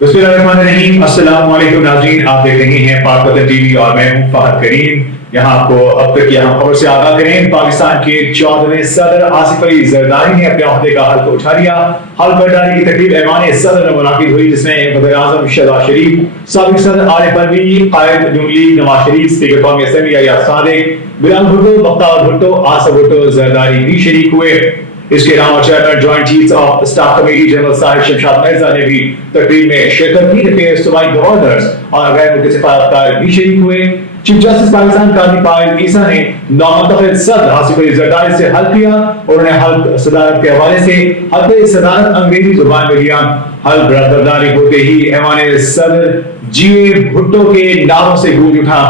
बिस्मिल्लाहिर्रहमानिर्रहीम। अस्सलाम वालेकुम नाज़रीन, आप देख रहे हैं पाक वतन टीवी और मैं हूं फहद करीम। यहाँ आपको अब तक यहाँ खबर से आगाह करें। पाकिस्तान के 14वें सदर आसिफ अली जरदारी ने अपने अहदे का हल्फ उठा लिया। हल्फ बर्दारी की तकरीब ऐवान सदर में मुनाकिद हुई, जिसमें वज़ीर आज़म शहबाज शरीफ, साबिक़ सदर आरिफ अलवी, कायद नून लीग नवाज शरीफ, स्पीकर कौमी असेंबली अयाज सादिक, बिलाल भुट्टो, बख्तावर भुट्टो, आसिफ भुट्टो जरदारी भी शरीक हुए। इसके अलावा chairman joint chief of staff committee general Sahib Shamshad Mirza ने भी तकरीब में शिरकत की, जबकि सूबाई गवर्नर्स और गैर मुल्की सफारतकार भी शरीक हुए। चीफ जस्टिस पाकिस्तान काजी पायल ईसा ने नामंतखब सदर आसिफ अली जरदारी से हल्फ लिया। उन्होंने हल्फ सदारत के हवाले से हल्फ सदारत अंग्रेजी जुबान में लिया। हल्फ बर्दारी होते ही ऐवान सदर जीए भुट्टो के नामों से गूंज उठा।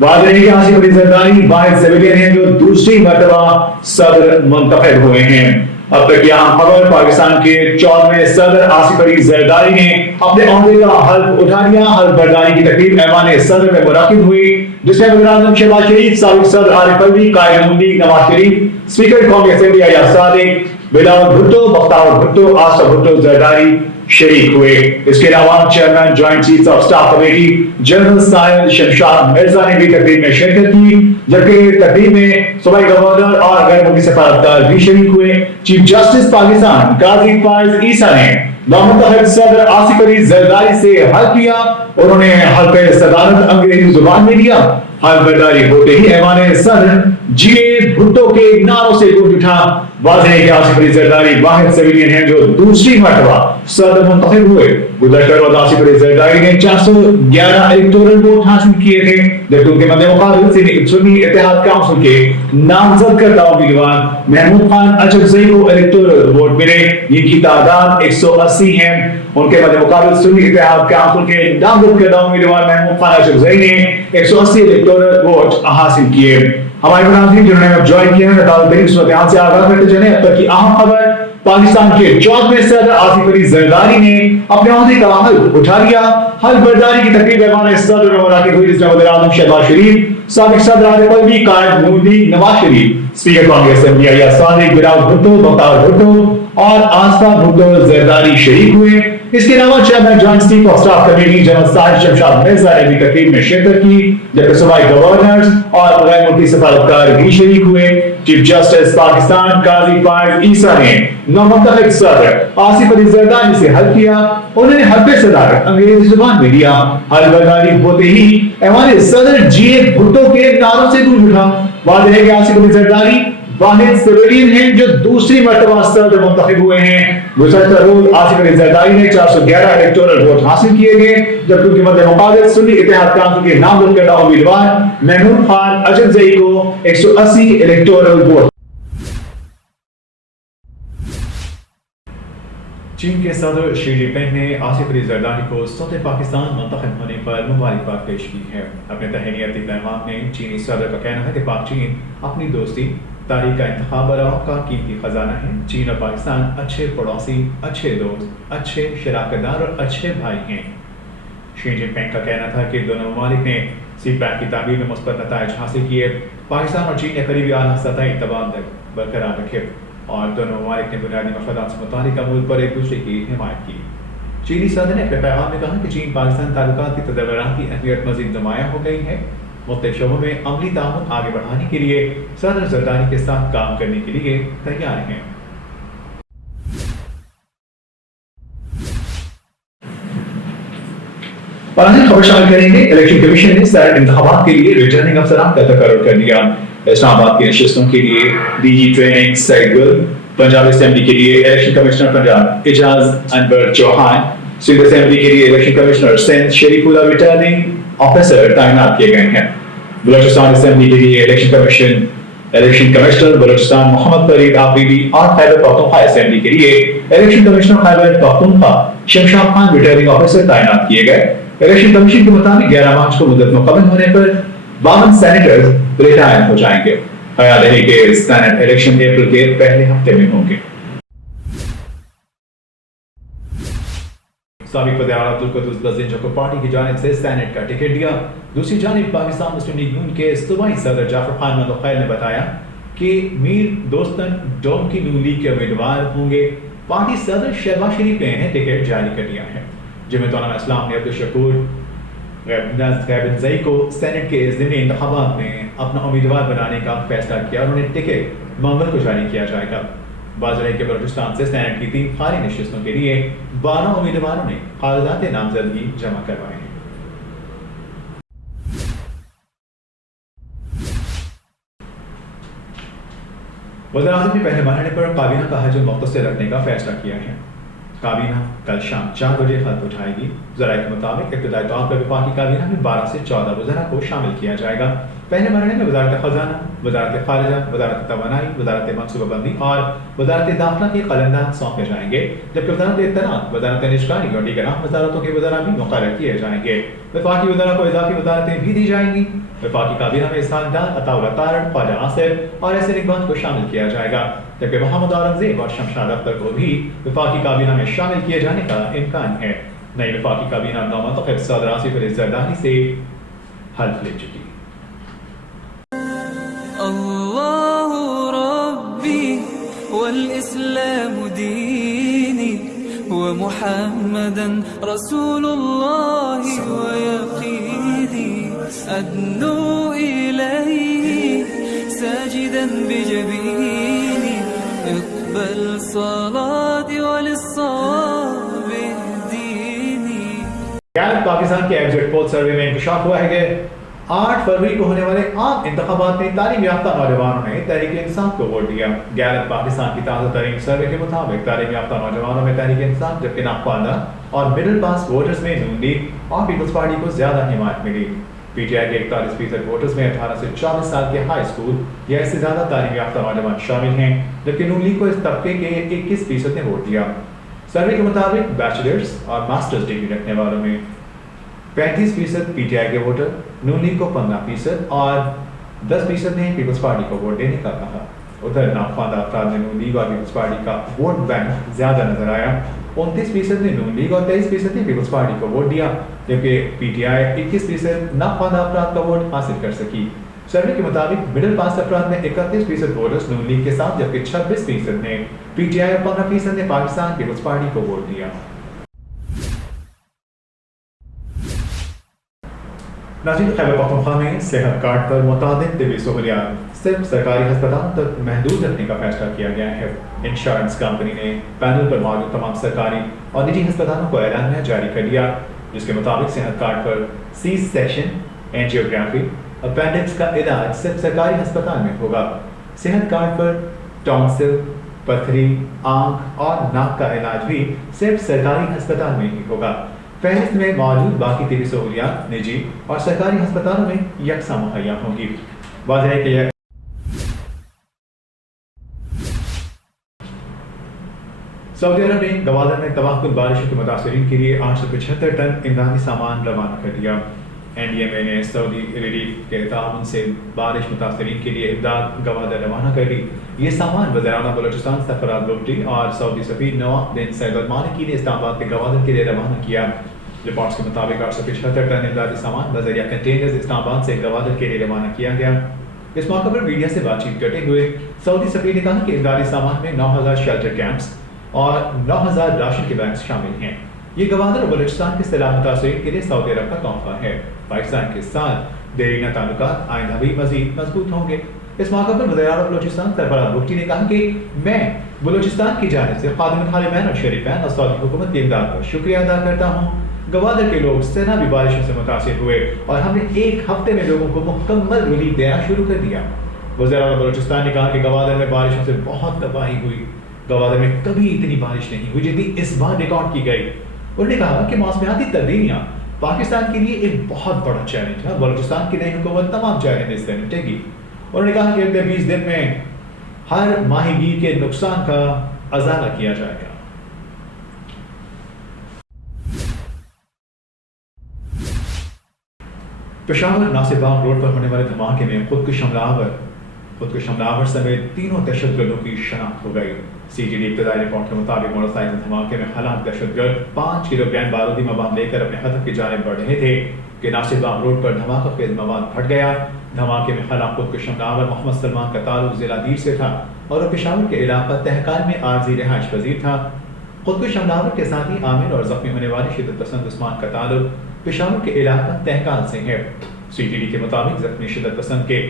बात रही कि आसिफ अली जरदारी वाहिद सिविलियन हैं जो दूसरी मर्तबा सदर मुंतखब हुए हैं। अब तक यहाँ खबर। पाकिस्तान के 14वें सदर आसिफ अली जरदारी ने अपने अहदे का हल्फ उठा लिया। हल्फ बर्दारी की तकरीब ऐवान सदर में मुनाकिद हुई, जिसमें वज़ीर आज़म शहबाज शरीफ, साबिक़ सदर आरिफ अलवी, कायद नून लीग नवाज शरीफ, स्पीकर कौमी असेंबली अयाज सादिक, बिलाल भुट्टो, बख्तावर भुट्टो, आसिफ भुट्टो जरदारी शरीक हुए। इसके अलावा chairman joint chief of staff committee general Sahib Shamshad Mirza ने भी तकरीब में शिरकत की, जबकि तकरीब में सूबाई गवर्नर और गैर मुल्की सफारतकार भी शरीक हुए। चीफ जस्टिस पाकिस्तान काजी पायल ईसा ने नामंतखब सदर आसिफ अली जरदारी से हल्फ लिया। उन्होंने हल्फ सदारत अंग्रेजी जुबान में लिया। हल्फ बर्दारी होते ही ऐवान सदर जीए भुट्टो के नारों से गूंज उठा। वाज़ेह है कि आसिफ अली जरदारी वाहिद सिविलियन हैं जो दूसरी मर्तबा सदर मुंतखब हुए। गुज़श्ता रोज आसिफ अली जरदारी ने 411 इलेक्टोरल वोट हासिल किए थे, जबकि उनके मद्दे मुकाबले सुन्नी इत्तेहाद काउंसिल के नामजद करदा उम्मीदवार महमूद खान अचकज़ई को इलेक्टोरल वोट मिले, जिनकी तादाद 180 है। उनके मद्दे मुकाबले सुन्नी इत्तेहाद काउंसिल के नामजद करदा उम्मीदवार महमूद खान अचकज़ई ने 180 इलेक्टोरल वोट हासिल किए। हमारे नाज़रीन जिन्होंने अब ज्वाइन किया है, तालिबान सूरत हाल से आगाह करते चले। अब तक की अहम खबर। पाकिस्तान के 14वें सदर आसिफ अली जरदारी ने अपने अहदे का हल्फ उठा लिया। हल्फ बर्दारी की तकरीब ऐवान सदर में मुनाकिद हुई, जिसमें वज़ीर आज़म शहबाज शरीफ, साबिक़ सदर आरिफ अलवी, कायद नून लीग नवाज शरीफ, स्पीकर कौमी असेंबली अयाज सादिक, बिलाल भुट्टो, बख्तावर भुट्टो और आसिफ भुट्टो जरदारी शरीक हुए। इसके अलावा chairman joint chief of staff committee general Sahib Shamshad Mirza ने भी तकरीब में शिरकत की, जबकि सूबाई गवर्नर्स और गैर मुल्की सफारतकार भी शरीक हुए। चीफ जस्टिस पाकिस्तान काजी पायल ईसा ने नामंतखब सदर आसिफ अली जरदारी से हल्फ किया। उन्होंने हल्फ सदारत अंग्रेजी जुबान में लिया। हल्फ बर्दारी होते ही ऐवान सदर जीए भुट्टो के नारों से गूंज उठा। वाज़ेह है कि आसिफ अली जरदारी वाहिद सिविलियन हैं जो दूसरी मर्तबा सदर मुंतखब हुए हैं। गुज़श्ता रोज आसिफ अली जरदारी ने 411 इलेक्टोरल वोट हासिल किए गए, जबकि उनके मद्दे मुकाबले सुन्नी इत्तेहाद काउंसिल के नामजद करदा उम्मीदवार महमूद खान अचकज़ई को 180 इलेक्टोरल वोट। चीन के सदर शी जिनपिंग ने आसिफ अली जरदारी को सदर पाकिस्तान मुंतखब होने पर मुबारकबाद पेश की है। अपने तहनीती पैगाम में चीनी सदर का कहना है कि पाक चीन अपनी दोस्ती, तारीख का इंतखाब और का कीमती खजाना है। चीन और पाकिस्तान अच्छे पड़ोसी, अच्छे दोस्त, अच्छे शराकतदार और अच्छे भाई हैं। शी जिनपिंग का कहना था कि दोनों ममालिक ने सीपैक की तामीर में मुस्बत नताइज हासिल किए। पाकिस्तान और चीन ने करीबी आला सतही तबादले बरकरार रखे और दोनों ममालिक ने बुनियादी मफादात से मुतालिक अमूल पर एक दूसरे की हिमायत की। चीनी सदर ने अपने पैगाम में कहा कि चीन पाकिस्तान ताल्लुकात की तदव्वुराती अहमियत मज़ीद नुमायां हो गई है। मुख्तलिफ शोबों में अमली ताउन आगे बढ़ाने के लिए सदर जरदारी के साथ काम करने के लिए तैयार हैं। खबर शामिल करेंगे। इलेक्शन कमीशन ने सैनेट इंतखाबात के लिए रिटर्निंग अफसरान का तकर्रुर कर दिया। इस्लामाबाद की नशिस्तों के लिए डीजी ट्रेनिंग सईद गुल, पंजाब असेंबली के लिए election commissioner Punjab Ejaz Anwar Chauhan, Sindh assembly के लिए election commissioner Sindh Sharifullah returning officer तैनात किए गए हैं। बलोचिस्तान असेंबली के लिए इलेक्शन कमिश्नर बलोचिस्तान मोहम्मद फरीद आफरीदी और खैबर पख्तूनख्वा असेंबली के लिए election commissioner Khyber Pakhtunkhwa Shamshad Khan returning officer तैनात किए गए। इलेक्शन कमीशन के मुताबिक 11 मार्च को मुद्दत मुकम्मल होने पर 52 सेनेटर्स रिटायर हो जाएंगे। ख्याल है कि सेनेट इलेक्शन अप्रैल के पहले हफ्ते में होंगे। साबिक वज़ीर आला अब्दुल कुद्दूस बज़ीन को पार्टी की जानिब से सेनेट का टिकट दिया। दूसरी जानिब पाकिस्तान मुस्लिम लीग नून के सूबाई सदर जाफर खान मंदोखैल ने बताया कि मीर दोस्तन डोम की नून लीग के उम्मीदवार होंगे। पार्टी सदर शहबाज शरीफ ने टिकट जारी कर दिया है। جمعیت علماء اسلام نے عبدالشکور غیبنزئی کو سینٹ کے ضمنی انتخابات میں اپنا امیدوار بنانے کا فیصلہ کیا اور انہیں ٹکٹ منگل کو جاری کیا جائے گا۔ واضح ہے کہ بلوچستان سے سینٹ کی 3 خالی نشستوں کے لیے 12 امیدواروں نے کاغذات نامزدگی جمع کروائے ہیں۔ وزیر اعظم نے پہلے مرحلے پر کابینہ کا حجم مختصر رکھنے کا فیصلہ کیا ہے۔ کابینہ کل شام 4 بجے خط اٹھائے گی۔ ذرائع کے مطابق ابتدائی طور پر وفاقی کابینہ میں 12 سے 14 وزراء کو شامل کیا جائے گا۔ پہلے مرحلے میں وزارت خزانہ، وزارت خارجہ، وزارت توانائی، وزارت منصوبہ بندی اور وزارت داخلہ کے قلمدان سونپے جائیں گے، جبکہ وزارت اطلاعات، وزارت نشکاری اور دیگر اہم وزارتوں کے وزراء بھی مقرر کیے جائیں گے۔ وفاقی وزراء کو اضافی وزارتیں بھی دی جائیں گی۔ وفاقی کابینہ میں اسحاق ڈار، عطا اللہ تارڑ، خواجہ آصف اور احسن اقبال کو شامل کیا جائے گا، جبکہ محمد اورنگزیب اور شمشاد اختر کو بھی وفاقی کابینہ میں شامل کیے جانے کا امکان ہے۔ نئی وفاقی کابینہ نومنتخب صدر آصف علی زرداری سے حلف لے چکی۔ اللہ ربی والاسلام دینی ومحمدا رسول اللہ ویقینی ادنو الیہ ساجدا بجبینی اقبل صلاتی وللصواب اهدینی۔ گیلپ پاکستان کے ایگزٹ پول سروے میں انکشاف ہوا ہے کہ 8 فروری کو ہونے والے عام انتخابات میں تعلیم یافتہ نوجوانوں نے تحریک انصاف کو ووٹ دیا۔ گیلپ پاکستان کی تازہ ترین سروے کے مطابق تعلیم یافتہ نوجوانوں میں تحریک انصاف، جبکہ ناخواندہ اور مڈل پاس ووٹرز میں نون لیگ اور پیپلز پارٹی کو زیادہ حمایت ملی۔ پی ٹی آئی کے 41% ووٹرز میں 18 سے 24 سال کے ہائی اسکول یا اس سے زیادہ تعلیم یافتہ نوجوان شامل ہیں، جبکہ نون لیگ کو اس طبقے کے 21% نے ووٹ دیا۔ سروے کے مطابق بیچلرز اور ماسٹرز ڈگری رکھنے والوں میں 35% پی ٹی آئی کے ووٹر، نون لیگ کو 15% اور 10% نے پیپلز پارٹی کو ووٹ دینے کا کہا۔ ادھر ناخواندہ افراد میں نون لیگ اور پیپلز پارٹی کا ووٹ بینک زیادہ نظر آیا۔ 29% نے نون لیگ اور 23% نے پیپلز پارٹی کو ووٹ دیا، جبکہ پی ٹی آئی 21% ناخواندہ افراد کا ووٹ حاصل کر سکی۔ سروے کے مطابق مڈل پاس افراد میں 31% ووٹرز نون لیگ کے ساتھ، جبکہ 26% نے پی ٹی آئی اور 15% نے پاکستان پیپلز پارٹی کو ووٹ دیا۔ ناظرین، خیبر پختونخوا میں صحت کارڈ پر متعدد طبی سہولیات صرف سرکاری ہسپتالوں تک محدود رکھنے کا فیصلہ کیا گیا ہے۔ انشورنس کمپنی نے پینل پر موجود تمام سرکاری اور نجی ہسپتالوں کو اعلامیہ جاری کر دیا، جس کے مطابق صحت کارڈ پر سی سیکشن، اینجیوگرافی، اپینڈکس کا علاج صرف سرکاری ہسپتال میں ہوگا۔ صحت کارڈ پر ٹونسل، پتھری، آنکھ اور ناک کا علاج بھی صرف سرکاری ہسپتال میں ہی ہوگا۔ فہرست میں موجود باقی طبی سہولیات نجی اور سرکاری ہسپتالوں میں یکساں مہیا ہوں گی۔ واضح ہے کہ سعودی عرب نے گوادر میں تباہ کن بارشوں کے متاثرین کے لیے 875 ٹن امدادی سامان روانہ کر دیا۔ این ڈی ایم اے نے سعودی ریلیف کے تعاون سے بارش متاثرین کے لیے امداد گوادر روانہ کر دی۔ یہ سامان وزیر اعلیٰ بلوچستان سرفراز بگٹی اور سعودی سفیر نواف بن سعید المالکی نے اسلام آباد کے گوادر کے لیے روانہ کیا۔ رپورٹس کے مطابق 875 ٹن امدادی سامان بذریعہ کنٹینرز اسلام آباد سے گوادر کے لیے روانہ کیا گیا۔ اس موقع پر میڈیا سے بات چیت کرتے ہوئے سعودی سفیر نے کہا کہ امدادی سامان میں 9000 شیلٹر کیمپس اور 9000 راشن کے بینکس شامل ہیں۔ یہ گوادر اور بلوچستان کے سیلاب متاثرین کے لیے سعودی عرب کا تحفہ ہے۔ پاکستان کے ساتھ دیرینہ تعلقات آئندہ بھی مزید مضبوط ہوں گے۔ اس موقع پر وزیر اعلیٰ بلوچستان سرفراز بگٹی نے کہا کہ میں بلوچستان کی جانب سے خادم الحرمین اور شریفین اور سعودی حکومت کی امداد پر شکریہ ادا کرتا ہوں۔ گوادر کے لوگ سیلابی بارشوں سے متاثر ہوئے اور ہم نے ایک ہفتے میں لوگوں کو مکمل ریلیف دینا شروع کر دیا۔ وزیر اعلیٰ بلوچستان نے کہا کہ گوادر میں بارشوں سے بہت تباہی ہوئی۔ گوادر میں کبھی اتنی بارش نہیں ہوئی جتنی اس بار ریکارڈ کی گئی۔ انہوں نے کہا کہ موسمیاتی تبدیلیاں پاکستان کے لیے ایک بہت بڑا چیلنج ہے۔ بلوچستان کی نئی حکومت تمام چیلنجز سے نمٹے گی۔ انہوں نے کہا کہ اگلے 20 دن میں ہر ماہی گیر کے نقصان کا ازالہ کیا جائے گا۔ پشاور ناصر باغ روڈ پر ہونے والے دھماکے میں خودکش حملہ آور سمیت تینوں دہشت گردوں کی شناخت ہو گئی۔ سی جی ڈی ابتدائی رپورٹ کے مطابق موٹر سائیکل دھماکے میں ہلاک دہشت گرد 5 کلو گرام بارودی مواد لے کر اپنے ہدف کی جانب بڑھ رہے تھے کہ ناصر باغ روڈ پر دھماکہ خیز مواد پھٹ گیا۔ دھماکے میں ہلاک خودکش حملہ آور محمد سلمان کا تعلق ضلع دیر سے تھا اور وہ پشاور کے علاقہ تہکال میں عارضی رہائش پذیر تھا۔ خودکش حملہ کے ساتھ ہی عامر اور زخمی ہونے والے شدت پسند عثمان کا تعلق پشاور کے علاقہ تہکان سے ہے۔ سی ٹی ڈی کے مطابق زخمی شدت پسند کے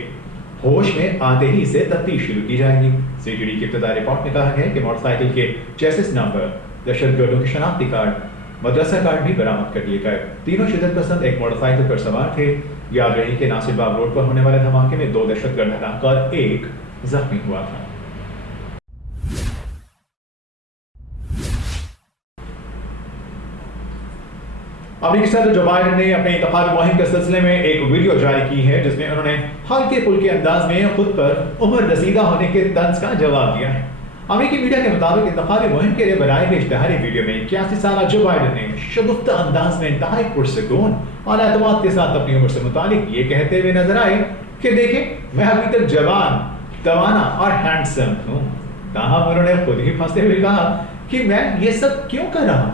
ہوش میں آتے ہی سے تفتیش شروع کی جائے گی۔ سی ٹی ڈی کی ابتدائی رپورٹ میں کہا گیا کہ موٹر سائیکل کے چیسس نمبر، دہشت گردوں کے شناختی کارڈ، مدرسہ کارڈ بھی برآمد کر لیے گئے۔ تینوں شدت پسند ایک موٹر سائیکل پر سوار تھے۔ یاد رہے کہ ناصر باغ روڈ پر ہونے والے دھماکے میں 2 دہشت گرد ہلاک اور 1 زخمی ہوا تھا۔ امریکی صدر جو بائیڈن نے اپنے انتخابی مہم کے سلسلے میں ایک ویڈیو جاری کی ہے جس میں انہوں نے ہلکے پھلکے انداز میں خود پر عمر رسیدہ ہونے کے طنز کا جواب دیا ہے۔ امریکی میڈیا کے مطابق انتخابی مہم کے لیے بنائے گئے اشتہاری ویڈیو میں 81 سالہ جو بائیڈن نے شگفتہ انداز میں انتہائی پرسکون اور اعتماد کے ساتھ اپنی عمر سے متعلق یہ کہتے ہوئے نظر آئے کہ دیکھیں میں ابھی تک جوان، توانا اور ہینڈسم ہوں۔ تاہم انہوں نے خود ہی پھنستے ہوئے کہا کہ میں یہ سب کیوں کر رہا ہوں،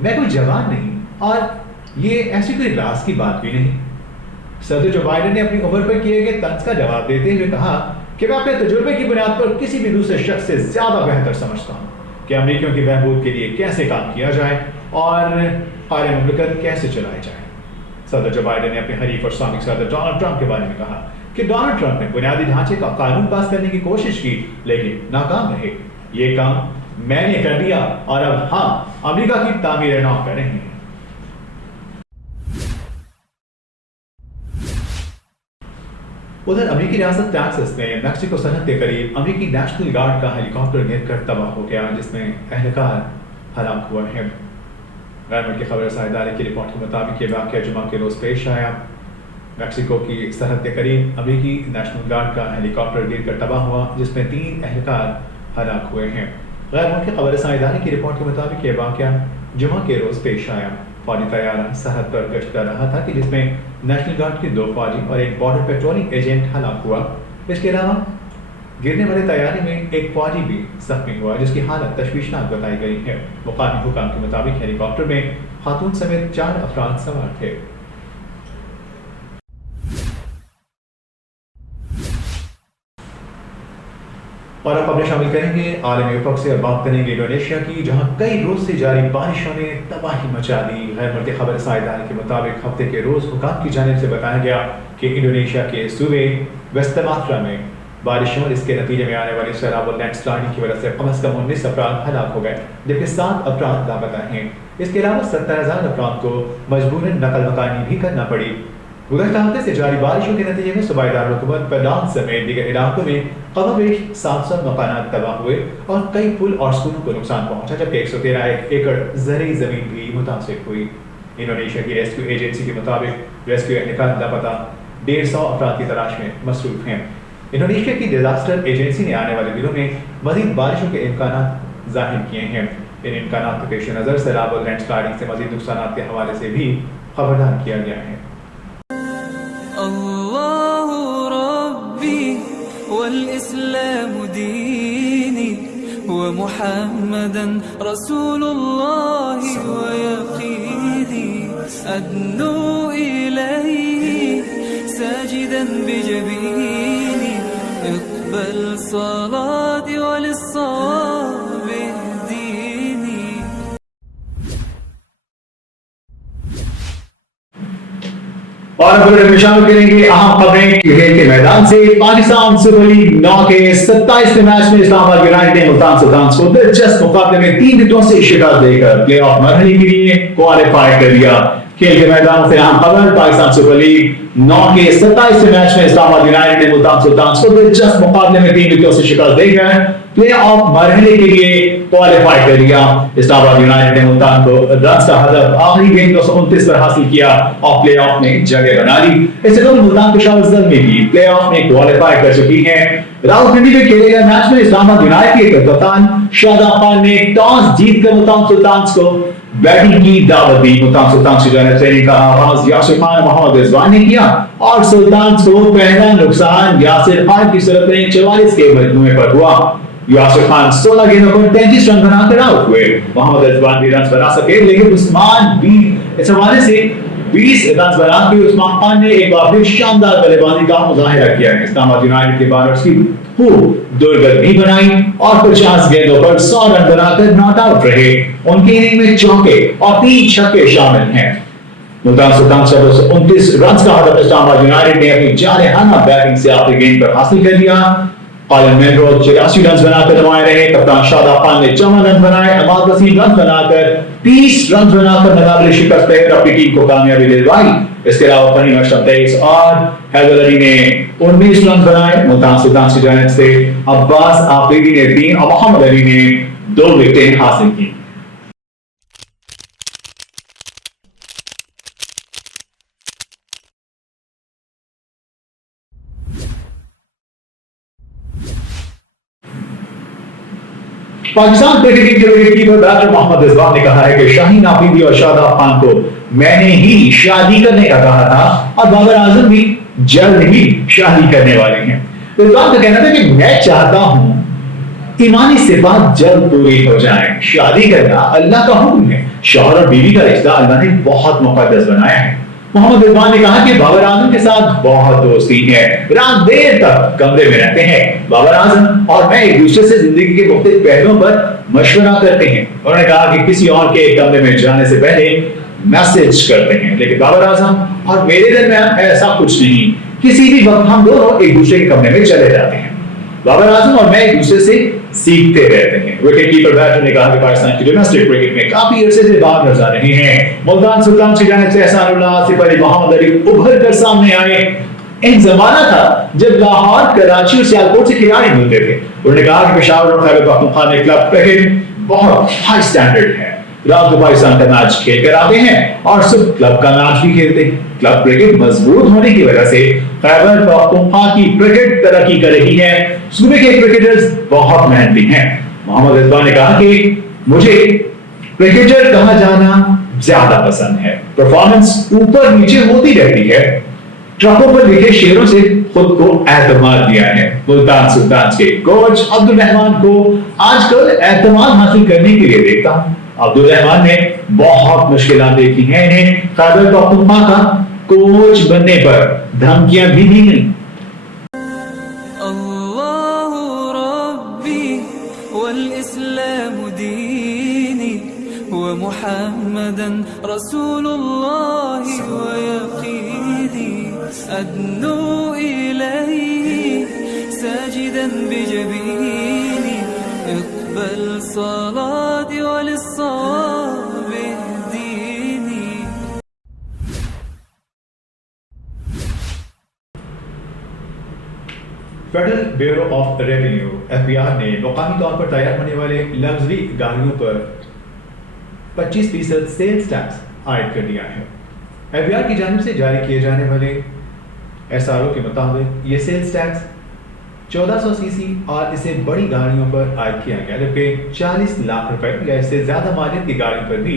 میں کوئی جوان نہیں اور یہ ایسی کوئی راز کی بات بھی نہیں۔ صدر جو بائیڈن نے اپنی عمر پر کیے گئے طنز کا جواب دیتے ہوئے کہا کہ میں اپنے تجربے کی بنیاد پر کسی بھی دوسرے شخص سے زیادہ بہتر سمجھتا ہوں کہ امریکیوں کی بہبود کے لیے کیسے کام کیا جائے اور قائم مملکت کیسے چلائی جائے۔ صدر جو بائیڈن نے اپنے حریف اور سابق صدر ڈونلڈ ٹرمپ کے بارے میں کہا کہ ڈونلڈ ٹرمپ نے بنیادی ڈھانچے کا قانون پاس کرنے کی کوشش کی لیکن ناکام رہے۔ یہ کام میں نے کر دیا اور اب ہم امریکہ کی تعمیر نو کر رہے ہیں۔ ادھر امریکی ریاست ٹیکساس میں میکسیکو سرحد کے قریب امریکی نیشنل گارڈ کا ہیلی کاپٹر گر کر تباہ ہو گیا جس میں اہلکار ہلاک ہوئے ہیں۔ غیر ملکی خبر رساں ادارے کی رپورٹ کے مطابق یہ واقعہ جمعہ کے روز پیش آیا۔ میکسیکو کی سرحد کے قریب امریکی نیشنل گارڈ کا ہیلی کاپٹر گر کر تباہ ہوا جس میں 3 اہلکار ہلاک ہوئے ہیں۔ غیر ملکی خبر رساں ادارے کی رپورٹ کے مطابق یہ واقعہ جمعہ کے روز پیش آیا۔ فوجی طیارہ سرحد پر گشت کر رہا تھا کہ جس میں نیشنل گارڈ کے 2 فوجی اور ایک بارڈر پیٹرولنگ ایجنٹ ہلاک ہوا۔ اس کے علاوہ گرنے والے طیارے میں ایک فوجی بھی زخمی ہوا جس کی حالت تشویشناک بتائی گئی ہے۔ مقامی حکام کے مطابق ہیلی کاپٹر میں خاتون سمیت 4 افراد سوار تھے۔ اور اب خبریں شامل کریں گے عالمی افق سے، اور بات کریں گے انڈونیشیا کی جہاں کئی روز سے جاری بارشوں نے تباہی مچا دی۔ غیر ملکی خبر رساں ادارے کے مطابق ہفتے کے روز حکام کی جانب سے بتایا گیا کہ انڈونیشیا کے صوبے ویسٹ سماترا میں بارشوں اور اس کے نتیجے میں آنے والی سیلاب اور لینڈ سلائڈنگ کی وجہ سے کم از کم 19 افراد ہلاک ہو گئے جبکہ 7 افراد لاپتہ ہیں۔ اس کے علاوہ 70,000 افراد کو مجبوراً نقل مکانی بھی کرنا پڑی۔ گزشتہ ہفتے سے جاری بارشوں کے نتیجے میں صوبائی دارالحکومت پیڈانگ سمیت دیگر علاقوں میں کم و بیش 700 مکانات تباہ ہوئے اور کئی پل اور سکولوں کو نقصان پہنچا جبکہ 113 ایکڑ زرعی زمین بھی متاثر ہوئی۔ انڈونیشیا کی ریسکیو ایجنسی کے مطابق ریسکیو اہلکار لاپتہ 150 افراد کی تلاش میں مصروف ہیں۔ انڈونیشیا کی ڈیزاسٹر ایجنسی نے آنے والے دنوں میں مزید بارشوں کے امکانات ظاہر کیے ہیں۔ ان امکانات کے پیش نظر سیلاب اور لینڈ سلائڈنگ سے مزید نقصانات کے حوالے سے بھی خبردار کیا گیا ہے۔ اللہ ربی والاسلام دینی ومحمدا رسول اللہ ویقینی ادنو الیہ ساجدا بجبینی اقبل صلاتی وللصواب اهدینی۔ اور بلڈن میں شامل کریں گے اہم خبریں کھیل کے میدان سے۔ پاکستان سپر لیگ 9 کے 27ویں میچ میں اسلام آباد یونائٹڈ نے ملتان سلطانز کو دلچسپ مقابلے میں 3 وکٹوں سے شکست دے کر پلے آف مرحلے کے لیے کوالیفائی کر لیا۔ کھیل کے میدان سے اہم خبر، پاکستان سپر لیگ 9 کے 27ویں میچ میں اسلام آباد یونائٹڈ نے ملتان سلطانز کو دلچسپ مقابلے میں 3 وکٹوں سے شکست دے کر پلے آف مرحلے کے لیے کوالیفائی کر لیا۔ اسلام آباد یونائٹڈ نے ملتان کو رنز کا ہدف آخری گیند 229 پر حاصل کیا اور پلے آف میں جگہ بنا لی۔ اس سے قبل ملتان پشاور زلمی میں بھی پلے آف میں کوالیفائی کر چکی ہے۔ راولپنڈی میں کھیلے گئے میچ میں اسلام آباد یونائٹڈ کے کپتان شاداب خان نے ٹاس جیت کر ملتان سلطانز کو بیٹنگ کی دعوت دی۔ ملتان سلطانز کی جانب سے کا آغاز یاسر خان محمد رضوان نے کیا اور سلطانز کو پہلا نقصان یاسر خان کی صورت میں 44 کے مجموعے پر ہوا۔ یاسر خان 16 گیندوں پر 33 رن بنا کر آؤٹ ہوئے۔ محمد رضوان بھی رنز بنا سکے لیکن عثمان بھی اس حوالے سے 20 رنز بنا کے عثمان خان نے ایک بار پھر شاندار بلے بازی کا مظاہرہ کیا ہے۔ اسلام آباد یونائٹڈ کے بالرز کی खूब दुर्गत भी बनाई और 50 गेंदों पर 100 रन बनाकर नॉट आउट रहे। उनकी इनिंग में चौके और 3 छक्के शामिल हैं। मुल्तान सुल्तान से 229 रन का हदफ इस्लामाबाद यूनाइटेड ने अपनी जारहाना बैटिंग से आखिरी गेंद पर हासिल कर लिया। कॉलिन मेनरो 84 रन बनाकर नमाए रहे। कप्तान शादाब खान ने 54 रन बनाए। अमाद वसीम रन बनाकर 30 रन बनाकर नाकाबिल शिकस्त पर अपनी टीम को कामयाबी दिलवाई। इसके अलावा फहीम अशरफ 23 और हैदर अली ने 19 रन बनाए। मुल्तान सुल्तान की जानिब से अब्बास आफरीदी ने 3 और मोहम्मद अली ने 2 विकेटें हासिल की। पाकिस्तान क्रिकेट टीम के विकेटकीपर बैटर मोहम्मद इस्बाक ने कहा है कि शाहीन आफरीदी और शादाब खान को मैंने ही शादी करने का कहा था और बाबर आजम भी जल्द ही शादी करने वाले हैं। इस्बाक का कहना था कि मैं चाहता हूं ईमानी सिफात जल्द पूरी हो जाए। शादी करना अल्लाह का हुक्म है। शौहर और बीवी का रिश्ता अल्लाह ने बहुत मुकद्दस बनाया है। मोहम्मद इस्बाक ने कहा कि बाबर आजम के साथ बहुत दोस्ती है। रात देर तक कमरे में रहते हैं। बाबर आजम और मैं एक दूसरे से जिंदगी के मुख्तलिफ पहलुओं पर मशवरा करते हैं। उन्होंने कहा कि किसी और के कमरे में जाने से पहले मैसेज करते हैं, लेकिन बाबर आजम और मेरे दरमियान ऐसा कुछ नहीं। किसी भी वक्त हम दोनों एक दूसरे के कमरे में चले जाते हैं। बाबर आजम और मैं एक दूसरे से सीखते रहते हैं। विकेट कीपर बैटर ने कहा कि पाकिस्तान की डोमेस्टिक क्रिकेट में काफी अरसे से बाहर नजर आ रहे हैं। मुल्तान सुल्तान की जानिब से एहसानुल्लाह, आसिफ अली, मोहम्मद अली उभर कर सामने आए। एक जमाना था जब लाहौर, कराची और सियालकोट से खिलाड़ी मिलते थे। उन्होंने कहा कि पेशावर और खैबर पख्तूनख्वा में क्लब क्रिकेट बहुत हाई स्टैंडर्ड है। रात को पाकिस्तान का मैच खेल कर आते हैं और सिर्फ क्लब का मैच भी खेलते हैं। क्लब क्रिकेट मजबूत होने की वजह से खैबर पख्तूनख्वा की क्रिकेट तरक्की कर रही है। सूबे के क्रिकेटर्स बहुत मेहनती हैं। मोहम्मद इस्बाक ने कहा कि मुझे क्रिकेटर कहा जाना ज्यादा पसंद है। परफॉर्मेंस ऊपर नीचे होती रहती है। ट्रकों पर लिखे शेरों से खुद को एतमाद दिया है। मुल्तान सुल्तान के कोच अब्दुल रहमान को आजकल एतमाद हासिल करने के लिए देखता हूं। अब्दुल रहमान ने बहुत मुश्किलात देखी हैं। इन्हें खैबर पख्तूनख्वा का कोच बनने पर धमकियां भी दी गई। अल्लाहु रब्बी वल इस्लामु दीनी व मुहम्मदन रसूलुल्लाह व यक़ीनी अदनु इलैहि साजिदन बिजबीनी इक़बल सलाती व लिस्सवाब इहदीनी। Federal bureau of revenue (FBI) ने मुकामी तौर पर तैयार होने वाले लग्जरी गाड़ियों पर 25% सेल्स टैक्स आयद कर दिया है। FBI की जानिब से जारी किए जाने वाले SRO के मुताबिक ये सेल्स टैक्स 1400 सीसी और इससे बड़ी गाड़ियों पर आयद किया गया, जबकि 40 लाख रुपए या इससे ज्यादा मालियत की गाड़ी पर भी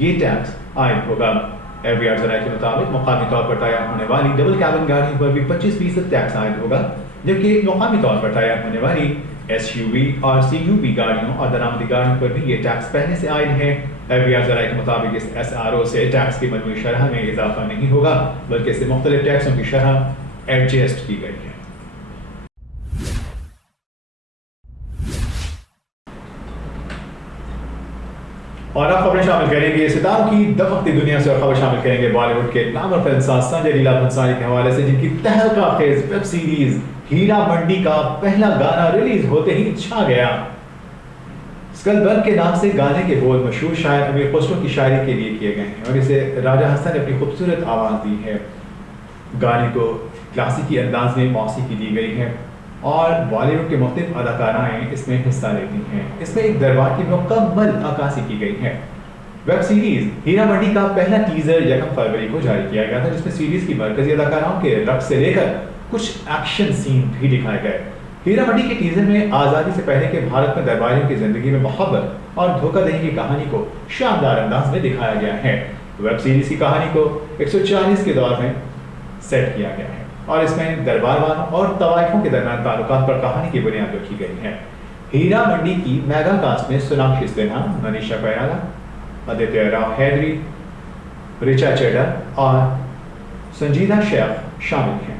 ये टैक्स आयद होगा। FBI जराये के मुताबिक मुकामी तौर पर तैयार होने वाली डबल कैबिन गाड़ियों पर भी 25% टैक्स आयद होगा, जबकि मुकामी तौर पर तैयार होने वाली SUV और CUV गाड़ियों और दरामदी गाड़ियों पर भी ये टैक्स पहले से आयद है। FBI जराये के मुताबिक इस SRO से टैक्स की मजमूई शरह में इजाफा नहीं होगा, बल्कि इससे मुख्तलिफ टैक्सों की शरह एडजस्ट की गई है। और अब खबरें शामिल करेंगे सितारों की दमकती दुनिया से, और खबर शामिल करेंगे बॉलीवुड के नामवर फिल्मसाज संजय लीला भंसाली के हवाले से, जिनकी तहलका खेज वेब सीरीज हीरा मंडी का पहला गाना रिलीज होते ही छा गया। स्कलबर्ग के नाम से गाने के बोल मशहूर शायर अमीर खुसरो की शायरी के लिए किए गए हैं और इसे राजा हसन ने अपनी खूबसूरत आवाज दी है। गाने को क्लासिकी अंदाज में मौसीकी दी गई है और बॉलीवुड के मुख्तलिफ अदाकाराएं इसमें हिस्सा लेती हैं। इसमें एक दरबार की मुकम्मल अक्कासी की गई है। वेब सीरीज हीरा मंडी का पहला टीजर 1 फरवरी को जारी किया गया था, जिसमें सीरीज की मरकजी अदाकाराओं के रक्स से लेकर कुछ एक्शन सीन भी दिखाए गए। हीरा मंडी के टीजर में आज़ादी से पहले के भारत में दरबारियों की जिंदगी में मोहब्बत और धोखाधड़ी की कहानी को शानदार अंदाज में दिखाया गया है। वेब सीरीज की कहानी को 140 के दौर में सेट किया गया है और इसमें दरबारवालों और तवाइफों के दरमियान ताल्लुकात पर कहानी की बुनियाद रखी गई है। हीरा मंडी की मेगा कास्ट में सोनाक्षी सिन्हा, मनीषा कोइराला, आदित्य राव हैदरी, रिचा चड्ढा और संजीदा शेख शामिल हैं।